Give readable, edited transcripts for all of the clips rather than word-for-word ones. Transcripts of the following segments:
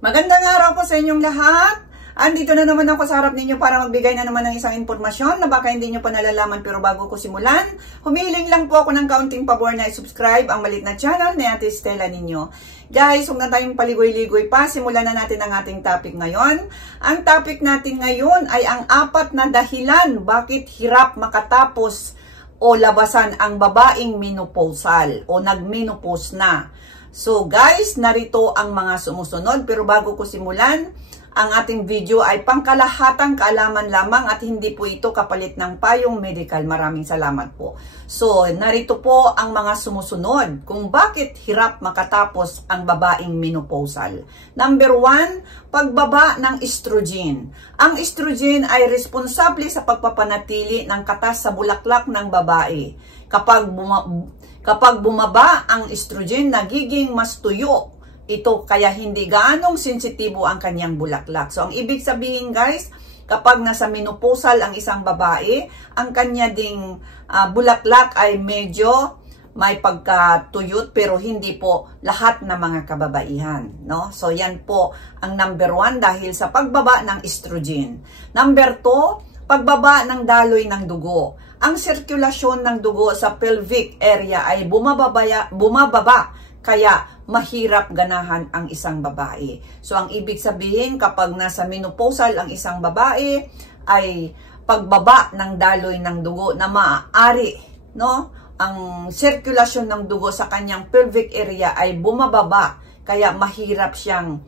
Magandang araw po sa inyong lahat. Andito na naman ako sa harap ninyo para magbigay na naman ng isang impormasyon na baka hindi nyo pa nalalaman, pero bago ko simulan, humiling lang po ako ng kaunting pabor na i-subscribe ang malit na channel ni Ate Stella ninyo. Guys, huwag na tayong paligoy-ligoy pa. Simulan na natin ang ating topic ngayon. Ang topic natin ngayon ay ang 4 na dahilan bakit hirap makatapos o labasan ang babaeng menopausal o nag-menopause na. So guys, narito ang mga sumusunod, pero bago ko simulan, ang ating video ay pangkalahatang kaalaman lamang at hindi po ito kapalit ng payong medical. Maraming salamat po. So, narito po ang mga sumusunod kung bakit hirap makatapos ang babaeng menopausal. Number 1, pagbaba ng estrogen. Ang estrogen ay responsable sa pagpapanatili ng katas sa bulaklak ng babae. Kapag bumaba ang estrogen, nagiging mas tuyo ito, kaya hindi gaanong sensitibo ang kanyang bulaklak. So, ang ibig sabihin guys, kapag nasa menopausal ang isang babae, ang kanya ding bulaklak ay medyo may pagkatuyot, pero hindi po lahat ng mga kababaihan, no? So, yan po ang number 1 dahil sa pagbaba ng estrogen. Number 2, pagbaba ng daloy ng dugo. Ang sirkulasyon ng dugo sa pelvic area ay bumababa, kaya mahirap ganahan ang isang babae. So, ang ibig sabihin, kapag nasa menopausal ang isang babae, ay pagbaba ng daloy ng dugo na maaari, no? Ang sirkulasyon ng dugo sa kanyang pelvic area ay bumababa, kaya mahirap siyang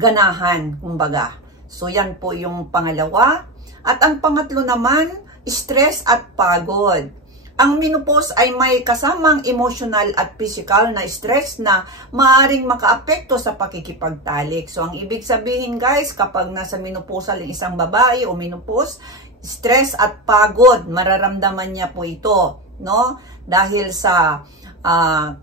ganahan, kumbaga. So, yan po yung pangalawa. At ang pangatlo naman, stress at pagod. Ang menopause ay may kasamang emotional at physical na stress na maaaring makaapekto sa pakikipagtalik. So, ang ibig sabihin guys, kapag nasa menopausal ang isang babae o menopause, stress at pagod, mararamdaman niya po ito, no? Dahil sa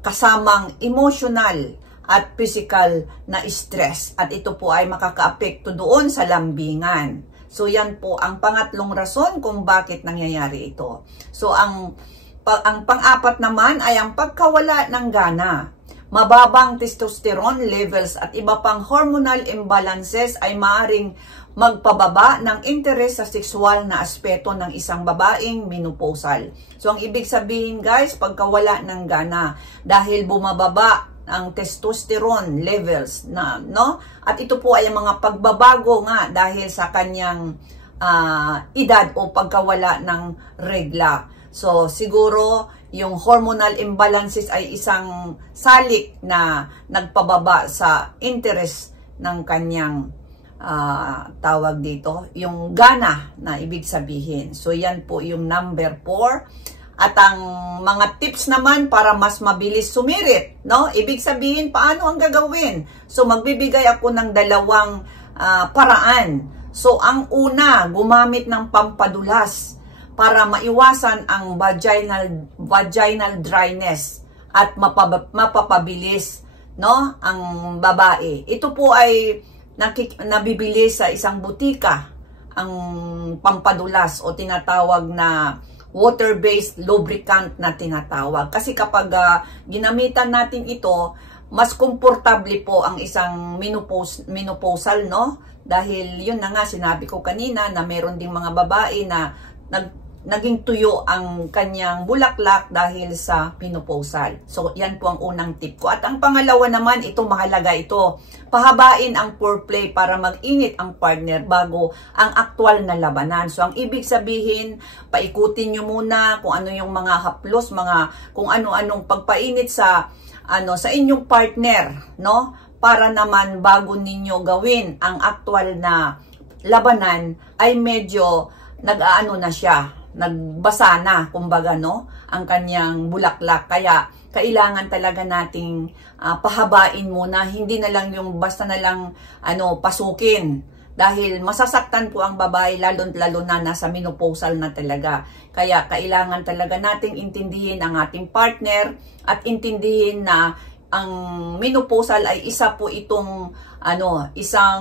kasamang emotional at physical na stress. At ito po ay makakaapekto doon sa lambingan. So, yan po ang pangatlong rason kung bakit nangyayari ito. So, ang pang-apat naman ay ang pagkawala ng gana. Mababang testosterone levels at iba pang hormonal imbalances ay maaaring magpababa ng interes sa sexual na aspeto ng isang babaeng menopausal. So, ang ibig sabihin guys, pagkawala ng gana dahil bumababa ang testosterone levels na, no? At ito po ay mga pagbabago nga dahil sa kanyang edad o pagkawala ng regla. So, siguro yung hormonal imbalances ay isang salik na nagpababa sa interest ng kanyang tawag dito, yung gana na ibig sabihin. So, yan po yung number 4. At ang mga tips naman para mas mabilis sumirit, no? Ibig sabihin, paano ang gagawin? So, magbibigay ako ng 2 paraan. So, ang una, gumamit ng pampadulas para maiwasan ang vaginal dryness at mapapabilis, no, ang babae. Ito po ay nabibili sa isang butika, ang pampadulas o tinatawag na water-based lubricant na tinatawag. Kasi kapag ginamitan natin ito, mas komportable po ang isang menopausal, no? Dahil yun na nga, sinabi ko kanina na meron ding mga babae na naging tuyo ang kanyang bulaklak dahil sa menopausal. So, yan po ang unang tip ko. At ang pangalawa naman, ito mahalaga ito. Pahabain ang foreplay para mag-init ang partner bago ang aktual na labanan. So, ang ibig sabihin, paikutin nyo muna kung ano yung mga haplos, kung ano-anong pagpainit sa inyong partner, no? Para naman bago ninyo gawin ang aktual na labanan, ay medyo nag-aano na siya, nagbasa na, kumbaga, no, ang kanyang bulaklak. Kaya kailangan talaga nating pahabain muna, hindi na lang yung basta na lang pasukin, dahil masasaktan po ang babae, lalo na nasa menopausal na talaga. Kaya kailangan talaga nating intindihin ang ating partner at intindihin na ang menopausal ay isa po itong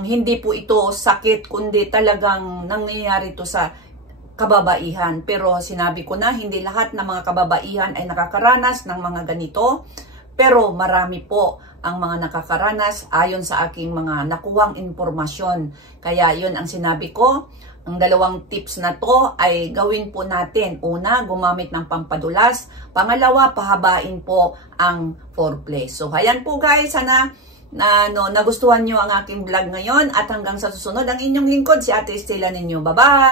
hindi po ito sakit, kundi talagang nangyayari ito sa kababaihan. Pero sinabi ko na, hindi lahat ng mga kababaihan ay nakakaranas ng mga ganito. Pero marami po ang mga nakakaranas ayon sa aking mga nakuhang impormasyon. Kaya yun ang sinabi ko. Ang dalawang tips na to ay gawin po natin. Una, gumamit ng pampadulas. Pangalawa, pahabain po ang foreplay. So, ayan po guys. Sana nagustuhan nyo ang aking vlog ngayon. At hanggang sa susunod, ang inyong lingkod, si Ate Estela ninyo. Bye-bye!